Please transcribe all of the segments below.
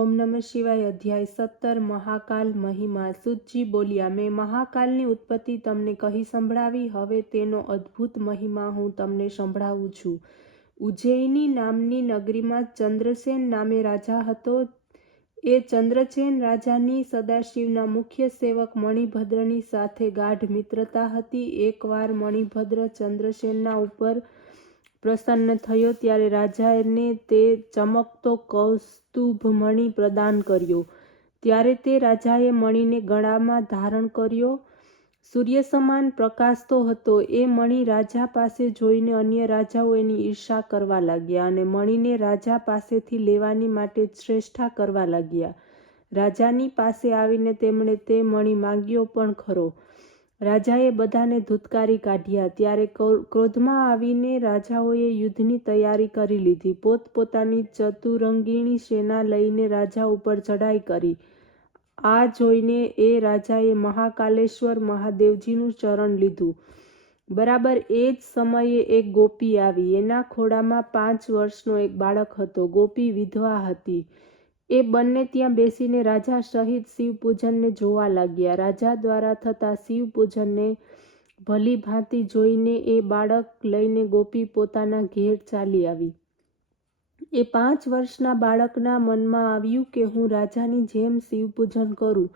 ઓમ નમઃ શિવાય. અધ્યાય 17 મહાકાલ મહિમા. સૂતજી બોલ્યા, મેં મહાકાલની ઉત્પત્તિ તમને કહી સંભળાવી. હવે તેનો અદ્ભુત મહિમા હું તમને સંભળાવું છું. ઉજ્જૈની નામની નગરીમાં ચંદ્રસેન નામે રાજા હતો. એ ચંદ્રસેન રાજાની સદાશિવના મુખ્ય સેવક મણિભદ્રની સાથે ગાઢ મિત્રતા હતી. એકવાર મણિભદ્ર ચંદ્રસેનના ઉપર પ્રસન્ન થયો ત્યારે રાજાને તે ચમકતો કૌસ્તુભ મણિ પ્રદાન કર્યો. ત્યારે તે રાજાએ મણિને ગળામાં ધારણ કર્યો. સૂર્ય સમાન પ્રકાશતો હતો. એ મણિ રાજા પાસે જોઈને અન્ય રાજાઓ એની ઈર્ષા કરવા લાગ્યા અને મણિને રાજા પાસેથી લેવાની માટે શ્રેષ્ઠા કરવા લાગ્યા. રાજાની પાસે આવીને તેમણે તે મણિ માંગ્યો પણ ખરો. રાજાએ બધાને ધુત્કારી કાઢ્યા. ત્યારે ક્રોધમાં આવીને રાજાઓએ યુદ્ધની તૈયારી કરી લીધી. પોતપોતાની ચતુરંગીણી સેના લઈને રાજા ઉપર ચઢાઈ કરી. આ જોઈને એ રાજાએ મહાકાલેશ્વર મહાદેવજીનું શરણ લીધું. બરાબર એ જ સમયે એક ગોપી આવી. એના ખોળામાં 5 વર્ષનો એક બાળક હતો. ગોપી વિધવા હતી. એ બંને ત્યાં બેસીને રાજા સહિત શિવપૂજનને જોવા લાગ્યા. રાજા દ્વારા થતા શિવપૂજનને ભલી ભાંતિ જોઈને એ બાળક લઈને ગોપી પોતાના ઘેર ચાલી આવી. એ 5 વર્ષના બાળકના મનમાં આવ્યું કે હું રાજાની જેમ શિવપૂજન કરું.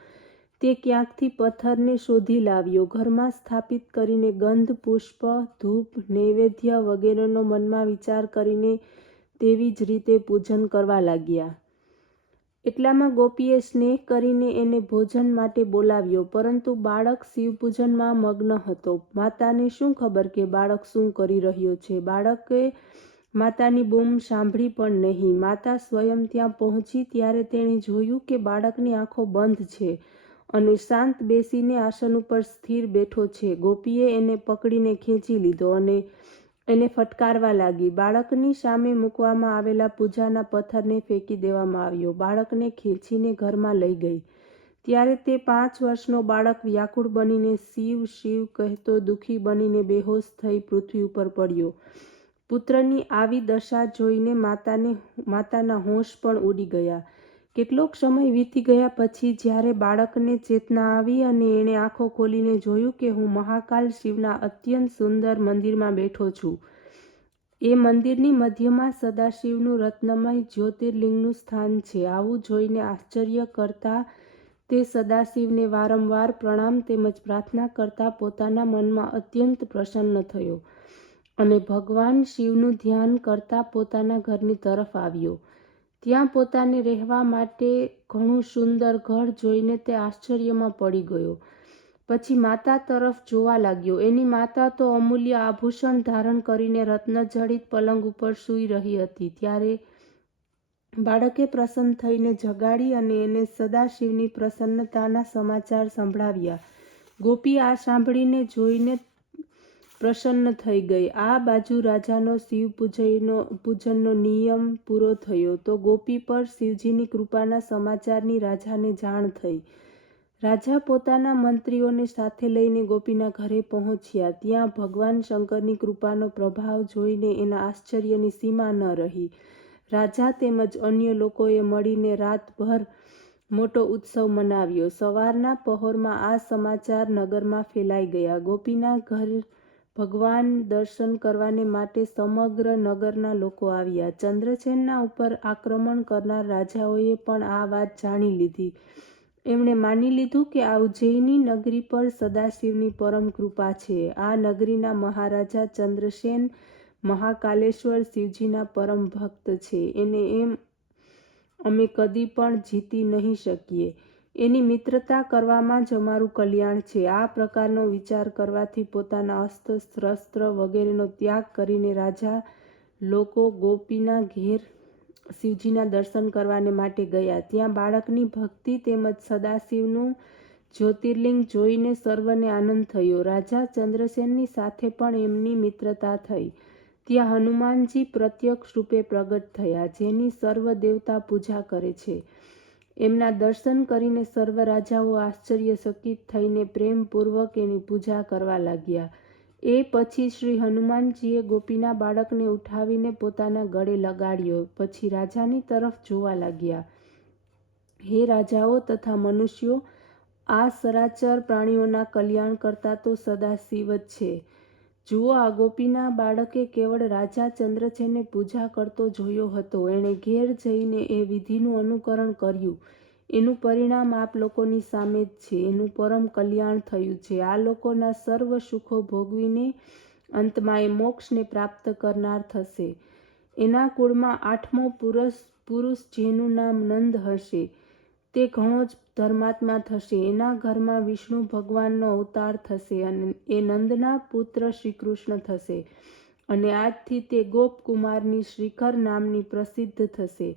તે ક્યાંકથી પથ્થરને શોધી લાવ્યો. ઘરમાં સ્થાપિત કરીને ગંધ, પુષ્પ, ધૂપ, નૈવેદ્ય વગેરેનો મનમાં વિચાર કરીને તેવી જ રીતે પૂજન કરવા લાગ્યા. એટલામાં ગોપીએ સ્નેહ કરીને એને ભોજન માટે બોલાવ્યો. પરંતુ બાળક શિવપૂજનમાં મગ્ન હતો. માતાને શું ખબર કે બાળક શું કરી રહ્યો છે? બાળકે માતાની બૂમ સાંભળી પણ નહીં. માતા સ્વયં ત્યાં પહોંચી ત્યારે તેણે જોયું કે બાળકની આંખો બંધ છે અને શાંત બેસીને આસન ઉપર સ્થિર બેઠો છે. ગોપીએ એને પકડીને ખેંચી લીધો અને એને ફટકારવા લાગી. બાળકની સામે મૂકવામાં આવેલા પૂજાના પથ્થરને ફેંકી દેવામાં આવ્યો. બાળકને ખેંચીને ઘરમાં લઈ ગઈ. ત્યારે તે 5 વર્ષનો બાળક વ્યાકુળ બનીને શિવ શિવ કહેતો દુઃખી બનીને બેહોશ થઈ પૃથ્વી ઉપર પડ્યો. પુત્રની આવી દશા જોઈને માતાના હોશ પણ ઉડી ગયા. કેટલોક સમય વીતી ગયા પછી જ્યારે બાળકને ચેતના આવી અને એણે આંખો ખોલીને જોયું કે હું મહાકાલ શિવના અત્યંત સુંદર મંદિરમાં બેઠો છું. એ મંદિરની મધ્યમાં સદાશિવનું રત્નમય જ્યોતિર્લિંગનું સ્થાન છે. આવું જોઈને આશ્ચર્ય કરતા તે સદાશિવને વારંવાર પ્રણામ તેમજ પ્રાર્થના કરતા પોતાના મનમાં અત્યંત પ્રસન્ન થયો અને ભગવાન શિવનું ધ્યાન કરતા પોતાના ઘરની તરફ આવ્યો. ત્યાં પોતાને રહેવા માટે ઘણું સુંદર ઘર જોઈને તે આશ્ચર્યમાં પડી ગયો. પછી માતા તરફ જોવા લાગ્યો. એની માતા તો અમૂલ્ય આભૂષણ ધારણ કરીને રત્નજડિત પલંગ ઉપર સૂઈ રહી હતી. ત્યારે બાળકે પ્રસન્ન થઈને જગાડી અને એને સદાશિવની પ્રસન્નતાના સમાચાર સંભળાવ્યા. ગોપી આ સાંભળીને જોઈને પ્રસન્ન થઈ ગઈ. આ બાજુ રાજાનો શિવપૂજનનો નિયમ પૂરો થયો તો ગોપી પર શિવજીની કૃપાના સમાચારની રાજાને જાણ થઈ. રાજા પોતાના મંત્રીઓને સાથે લઈને ગોપીના ઘરે પહોંચ્યા. ત્યાં ભગવાન શંકરની કૃપાનો પ્રભાવ જોઈને એના આશ્ચર્યની સીમા ન રહી. રાજા તેમજ અન્ય લોકોએ મળીને રાતભર મોટો ઉત્સવ મનાવ્યો. સવારના પહોરમાં આ સમાચાર નગરમાં ફેલાઈ ગયા. ગોપીના ઘર ભગવાન દર્શન કરવાને માટે સમગ્ર નગરના લોકો આવ્યા. ચંદ્રસેનના ઉપર આક્રમણ કરનાર રાજાઓએ પણ આ વાત જાણી લીધી. એમણે માની લીધું કે આ ઉજ્જૈની નગરી પર સદાશિવની પરમ કૃપા છે. આ નગરીના મહારાજા ચંદ્રસેન મહાકાલેશ્વર શિવજીના પરમ ભક્ત છે. એને અમે કદી પણ જીતી નહીં શકીએ. એની મિત્રતા કરવામાં જ અમારું કલ્યાણ છે. આ પ્રકારનો વિચાર કરવાથી પોતાના અસ્ત્ર શસ્ત્ર વગેરેનો ત્યાગ કરીને રાજા લોકો ગોપીના ઘેર શિવજીના દર્શન કરવાને માટે ગયા. ત્યાં બાળકની ભક્તિ તેમજ સદાશિવનું જ્યોતિર્લિંગ જોઈને સર્વને આનંદ થયો. રાજા ચંદ્રસેનની સાથે પણ એમની મિત્રતા થઈ. ત્યાં હનુમાનજી પ્રત્યક્ષ રૂપે પ્રગટ થયા, જેની સર્વ દેવતા પૂજા કરે છે. એમના દર્શન કરીને સર્વ રાજાઓ આશ્ચર્યચકિત થઈને પ્રેમપૂર્વક એની પૂજા કરવા લાગ્યા. એ પછી શ્રી હનુમાનજીએ ગોપીના બાળકને ઉઠાવીને પોતાના ગળે લગાડ્યો. પછી રાજાની તરફ જોવા લાગ્યા. હે રાજાઓ તથા મનુષ્યો, આ સરાચર પ્રાણીઓના કલ્યાણ કરતા તો સદાશિવ જ છે. જુઓ, આ ગોપીના બાળકે કેવળ રાજા ચંદ્રસેનને પૂજા કરતો જોયો હતો. એણે ઘેર જઈને એ વિધિનું અનુકરણ કર્યું. એનું પરિણામ આપ લોકોની સામે જ છે. એનું પરમ કલ્યાણ થયું છે. આ લોકોના સર્વ સુખો ભોગવીને અંતમાં એ મોક્ષને પ્રાપ્ત કરનાર થશે. એના કુળમાં 8મો પુરુષ જેનું નામ નંદ હશે, તે ઘણો જ ધર્માત્મા થશે. એના ઘરમાં વિષ્ણુ ભગવાનનો અવતાર થશે અને એ નંદના પુત્ર શ્રીકૃષ્ણ થશે. અને આજથી તે ગોપકુમારની શ્રીકર નામની પ્રસિદ્ધ થશે.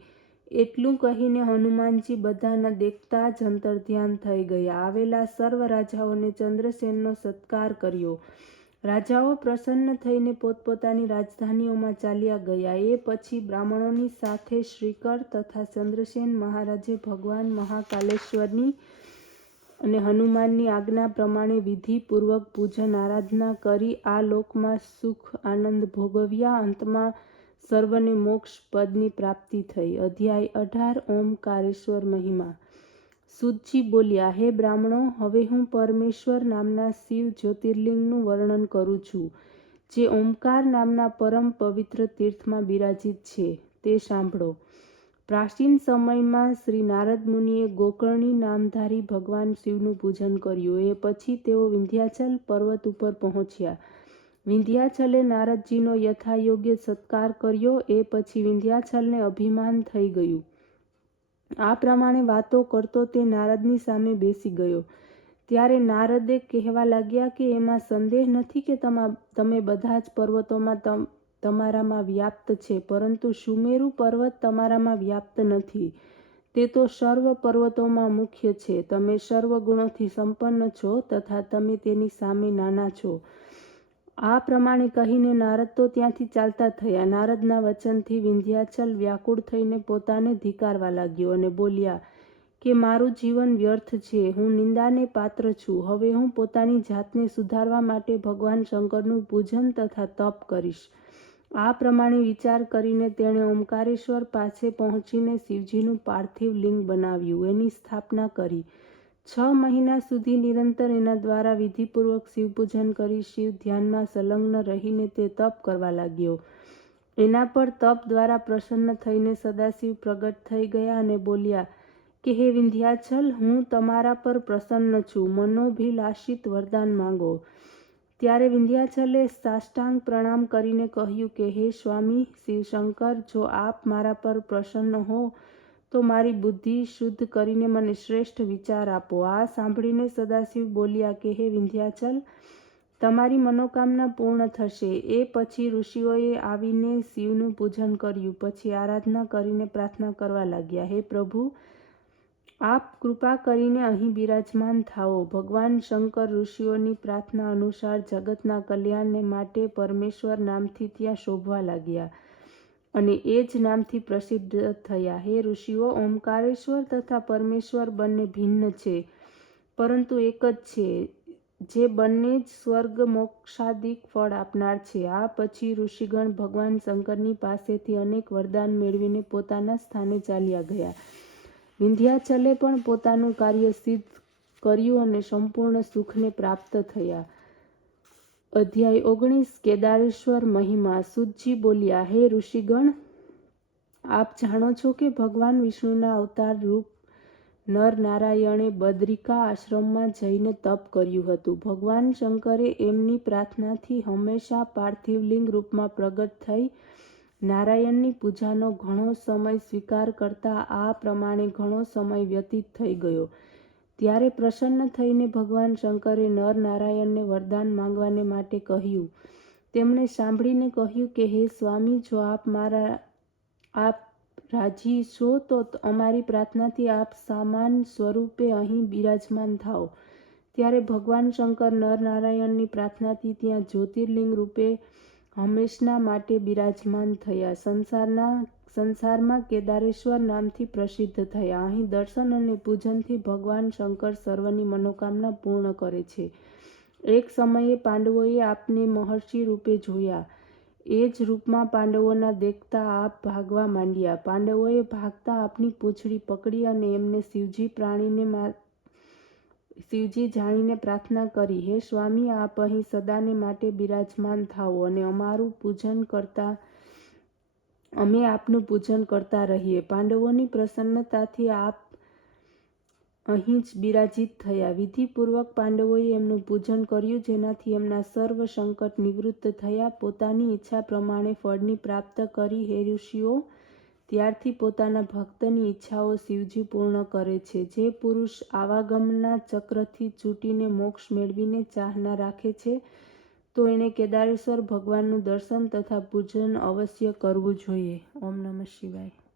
એટલું કહીને હનુમાનજી બધાના દેખતા જ અંતર્ધ્યાન થઈ ગયા. આવેલા સર્વ રાજાઓને ચંદ્રસેનનો સત્કાર કર્યો. રાજાઓ પ્રસન્ન થઈને પોતપોતાની રાજધાનીઓમાં ચાલ્યા ગયા. એ પછી બ્રાહ્મણોની સાથે શ્રીકર તથા ચંદ્રસેન મહારાજે ભગવાન મહાકાલેશ્વરની અને હનુમાનની આજ્ઞા પ્રમાણે વિધિપૂર્વક પૂજન આરાધના કરી આ લોકમાં સુખ આનંદ ભોગવ્યા. અંતમાં સર્વને મોક્ષ પદની પ્રાપ્તિ થઈ. અધ્યાય 18 ઓમકારેશ્વર મહિમા. સૂતજી બોલ્યા, હે બ્રાહ્મણો, હવે હું પરમેશ્વર નામના શિવ જ્યોતિર્લિંગનું વર્ણન કરું છું, જે ઓમકાર નામના પરમ પવિત્ર તીર્થમાં બિરાજિત છે. તે સાંભળો. પ્રાચીન સમયમાં શ્રી નારદ મુનિએ ગોકર્ણી નામધારી ભગવાન શિવનું પૂજન કર્યું. એ પછી તેઓ વિંધ્યાચલ પર્વત ઉપર પહોંચ્યા. વિંધ્યાચલે નારદજીનો યથાયોગ્ય સત્કાર કર્યો. એ પછી વિંધ્યાચલને અભિમાન થઈ ગયું. આ પ્રમાણે વાતો કરતો તે નારદની સામે બેસી ગયો. ત્યારે નારદે કહેવા લાગ્યા કે એમાં સંદેહ નથી કે તમે બધા જ પર્વતોમાં તમારામાં વ્યાપ્ત છે, પરંતુ સુમેરુ પર્વત તમારામાં વ્યાપ્ત નથી. તે તો સર્વ પર્વતોમાં મુખ્ય છે. તમે સર્વ ગુણોથી સંપન્ન છો તથા તમે તેની સામે નાના છો. આ પ્રમાણે કહીને નારદ તો ત્યાંથી ચાલતા થયા. નારદના વચનથી વિંધ્યાચલ વ્યાકુળ થઈને પોતાને ધિક્કારવા લાગ્યો અને બોલ્યા કે મારું જીવન વ્યર્થ છે. હું નિંદાને પાત્ર છું. હવે હું પોતાની જાતને સુધારવા માટે ભગવાન શંકરનું પૂજન તથા તપ કરીશ. આ પ્રમાણે વિચાર કરીને તેણે ઓમકારેશ્વર પાસે પહોંચીને શિવજીનું પાર્થિવ લિંગ બનાવ્યું. એની સ્થાપના કરી. 6 મહિના સુધી નિરંતર એના દ્વારા વિધિપૂર્વક શિવપૂજન કરી શિવ ધ્યાનમાં સંલગ્ન રહીને તે તપ કરવા લાગ્યો. એના પર તપ દ્વારા પ્રસન્ન થઈને સદાશિવ પ્રગટ થઈ ગયા અને બોલ્યા કે હે વિંધ્યાચલ, હું તમારા પર પ્રસન્ન છું. મનોભિલાષિત વરદાન માંગો. ત્યારે વિંધ્યાચલે સાષ્ટાંગ પ્રણામ કરીને કહ્યું કે હે સ્વામી શિવશંકર, જો આપ મારા પર પ્રસન્ન હો તો મારી બુદ્ધિ શુદ્ધ કરીને મને શ્રેષ્ઠ વિચાર આપો. આ સાંભળીને સદાશિવ બોલ્યા કે હે વિંધ્યાચલ, તમારી મનોકામના પૂર્ણ થશે. એ પછી ઋષિઓએ આવીને શિવનું પૂજન કર્યું. પછી આરાધના કરીને પ્રાર્થના કરવા લાગ્યા, હે પ્રભુ, આપ કૃપા કરીને અહીં બિરાજમાન થાઓ. ભગવાન શંકર ઋષિઓની પ્રાર્થના અનુસાર જગતના કલ્યાણને માટે પરમેશ્વર નામથી ત્યાં શોભવા લાગ્યા અને એ જ નામથી પ્રસિદ્ધ થયા. હે ઋષિઓ, ઓમકારેશ્વર તથા પરમેશ્વર બંને ભિન્ન છે, પરંતુ એક જ છે, જે બંને જ સ્વર્ગ મોક્ષાદિક ફળ આપનાર છે. આ પછી ઋષિગણ ભગવાન શંકરની પાસેથી અનેક વરદાન મેળવીને પોતાના સ્થાને ચાલ્યા ગયા. વિંધ્યાચલે પણ પોતાનું કાર્ય સિદ્ધ કર્યું અને સંપૂર્ણ સુખને પ્રાપ્ત થયા. અધ્યાય 19 કેદારેશ્વર મહિમા. સૂતજી બોલ્યા, હે ઋષિગણ, આપ જાણો છો કે ભગવાન વિષ્ણુના અવતાર રૂપ નર નારાયણે બદ્રિકા આશ્રમમાં જઈને તપ કર્યું હતું. ભગવાન શંકરે એમની પ્રાર્થનાથી હંમેશા પાર્થિવલિંગ રૂપમાં પ્રગટ થઈ નારાયણની પૂજાનો ઘણો સમય સ્વીકાર કરતા આ પ્રમાણે ઘણો સમય વ્યતીત થઈ ગયો. ત્યારે પ્રસન્ન થઈને ભગવાન શંકરે નર નારાયણને વરદાન માંગવાને માટે કહ્યું. તેમણે સાંભળીને કહ્યું કે હે સ્વામી, જો આપ રાજી છો તો અમારી પ્રાર્થનાથી આપ સામાન સ્વરૂપે અહીં બિરાજમાન થાઓ. ત્યારે ભગવાન શંકર નર નારાયણની પ્રાર્થનાથી ત્યાં જ્યોતિર્લિંગ રૂપે હંમેશના માટે બિરાજમાન થયા. સંસારમાં કેદારેશ્વર નામથી પ્રસિદ્ધ થયા. અહીં દર્શન અને પૂજનથી ભગવાન શંકર સર્વની મનોકામના પૂર્ણ કરે છે. એક સમયે પાંડવોએ આપને મહર્ષિ રૂપે જોયા. એ જ રૂપમાં પાંડવોના દેખતા આપ ભાગવા માંડ્યા. પાંડવોએ ભાગતા આપની પૂંછડી પકડી અને એમને શિવજી જાણીને પ્રાર્થના કરી, હે સ્વામી, આપ અહીં સદાને માટે બિરાજમાન થાઓ અને અમે આપનું પૂજન કરતા રહીએ. પાંડવોની પ્રસન્નતાથી આપ અહીં જ બિરાજિત થયા. વિધિપૂર્વક પાંડવોએ એમનું પૂજન કર્યું, જેનાથી એમના સર્વ સંકટ નિવૃત્ત થયા. પોતાની ઈચ્છા પ્રમાણે ફળની પ્રાપ્ત કરી. હે ઋષિઓ, ત્યારથી પોતાના ભક્તની ઈચ્છાઓ શિવજી પૂર્ણ કરે છે. જે પુરુષ આવાગમનના ચક્રથી છૂટીને મોક્ષ મેળવીને ચાહના રાખે છે, તો એણે કેદારેશ્વર ભગવાનનું દર્શન તથા પૂજન અવશ્ય કરવું જોઈએ. ઓમ નમઃ શિવાય.